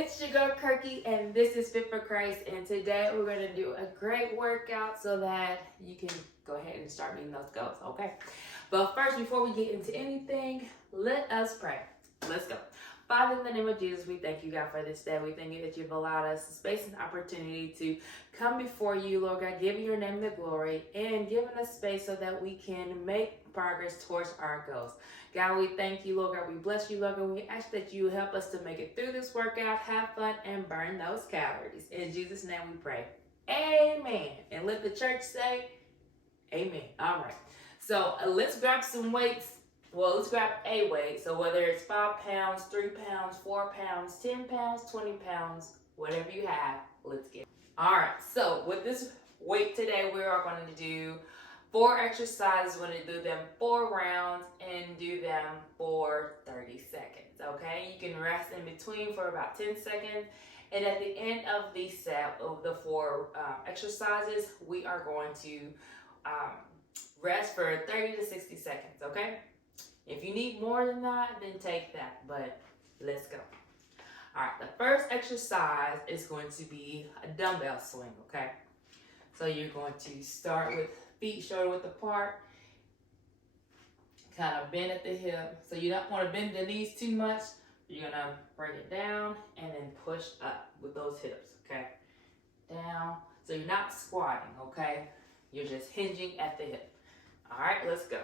it's your girl Kirky, and this is Fit for Christ. And today we're going to do a great workout so that you can go ahead and start meeting those goals, okay? But first, before we get into anything, let us pray. Let's go. Father, in the name of Jesus, we thank you, God, for this day. We thank you that you've allowed us the space and opportunity to come before you, Lord God, giving your name the glory and giving us space so that we can make progress towards our goals. God, we thank you, Lord God. We bless you, Lord God. We ask that you help us to make it through this workout, have fun, and burn those calories. In Jesus' name we pray. Amen. And let the church say, amen. All right. So let's grab some weights. Well, let's grab a weight. So whether it's 5 pounds, 3 pounds, 4 pounds, 10 pounds, 20 pounds, whatever you have, let's get it. All right. So with this weight today, we are going to do 4 exercises. We're going to do them 4 rounds and do them for 30 seconds. Okay. You can rest in between for about 10 seconds. And at the end of the set of the 4 exercises, we are going to rest for 30 to 60 seconds, okay? If you need more than that, then take that, but let's go. All right, the first exercise is going to be a dumbbell swing, okay? So you're going to start with feet shoulder width apart, kind of bend at the hip. So you don't want to bend the knees too much. You're going to bring it down and then push up with those hips, okay? Down. So you're not squatting, okay? You're just hinging at the hip. All right, let's go.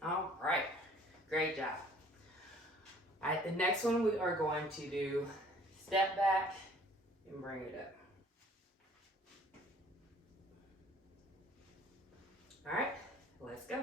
All right, great job. All right, the next one we are going to do step back and bring it up. All right, let's go.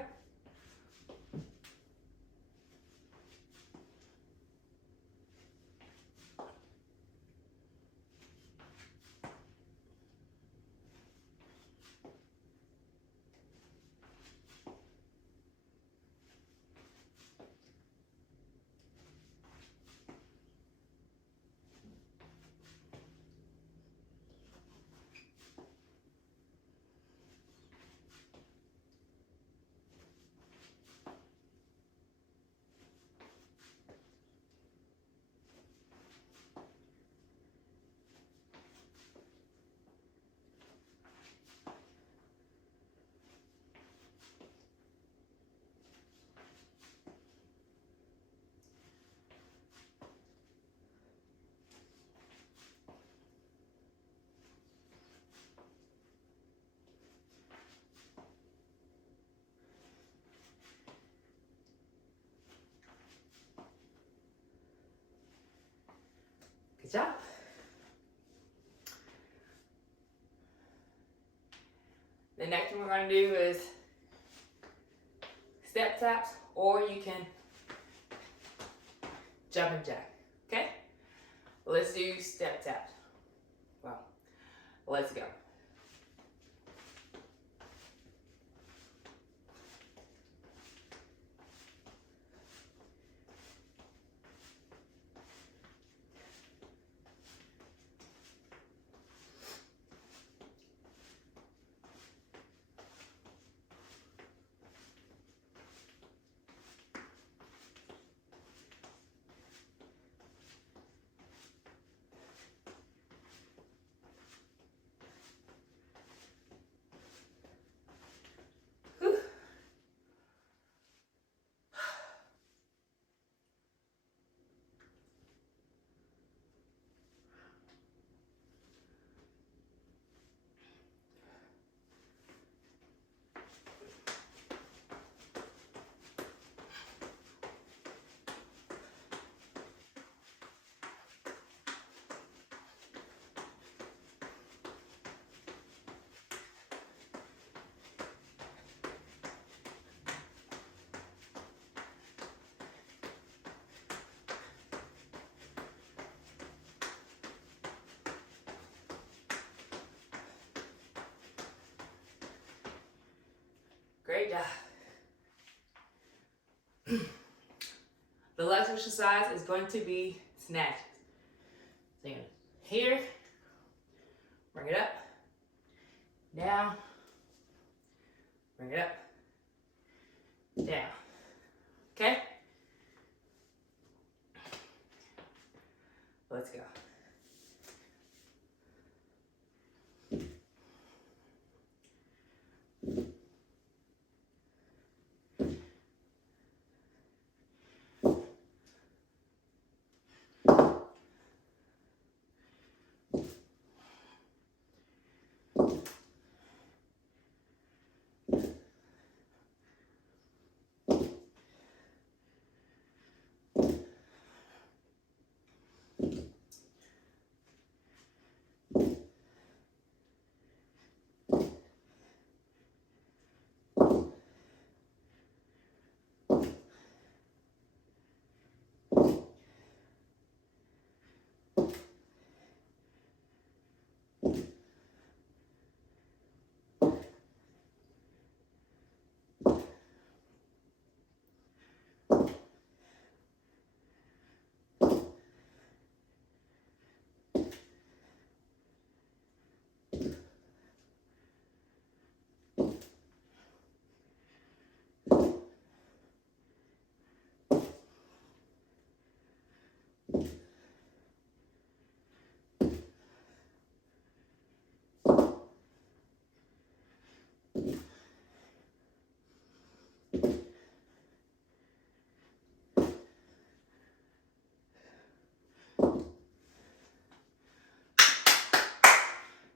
Good job. The next one we're going to do is step taps, or you can jumping jack, okay? Let's do step taps. Well, let's go. Great job. The last exercise is going to be snatches. So you're gonna here, bring it up, down, bring it up, down. Okay? Let's go.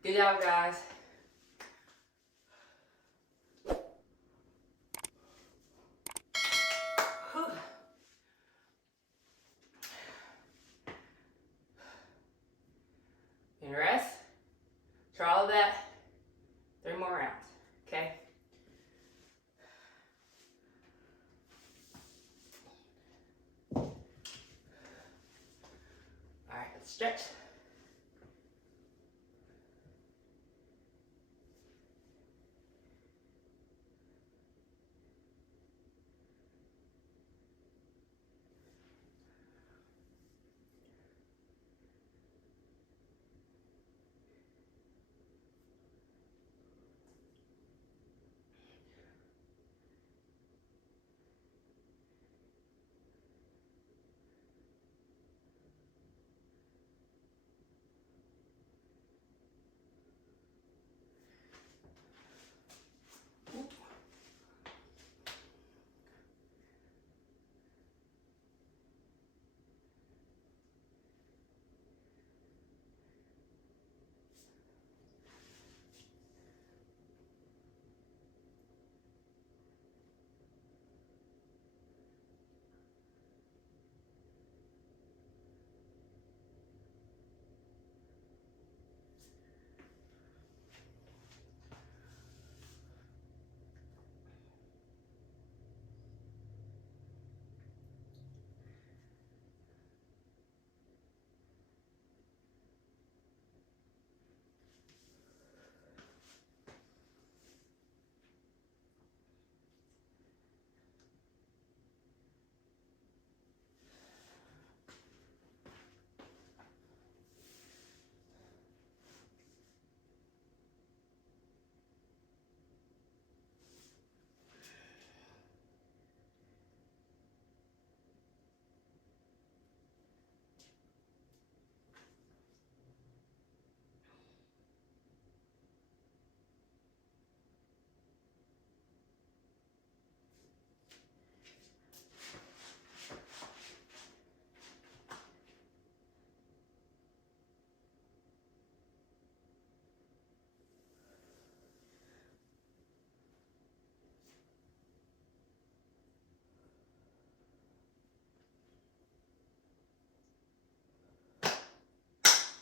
Good job, guys. Whew. And rest. Try all of that. 3 more rounds. Okay? All right, let's stretch.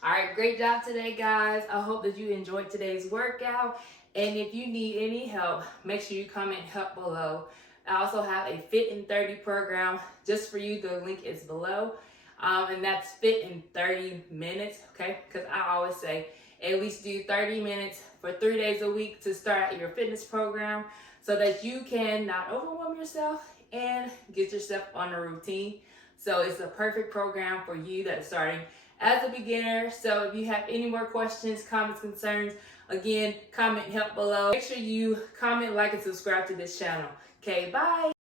All right, great job today, guys. I hope that you enjoyed today's workout. And if you need any help, make sure you comment help below. I also have a Fit in 30 program just for you. The link is below. And that's fit in 30 minutes, okay? Because I always say at least do 30 minutes for 3 days a week to start your fitness program so that you can not overwhelm yourself and get yourself on a routine. So it's a perfect program for you that's starting as a beginner. So if you have any more questions, comments, concerns, again, comment help below. Make sure you comment, like, and subscribe to this channel. Okay, bye.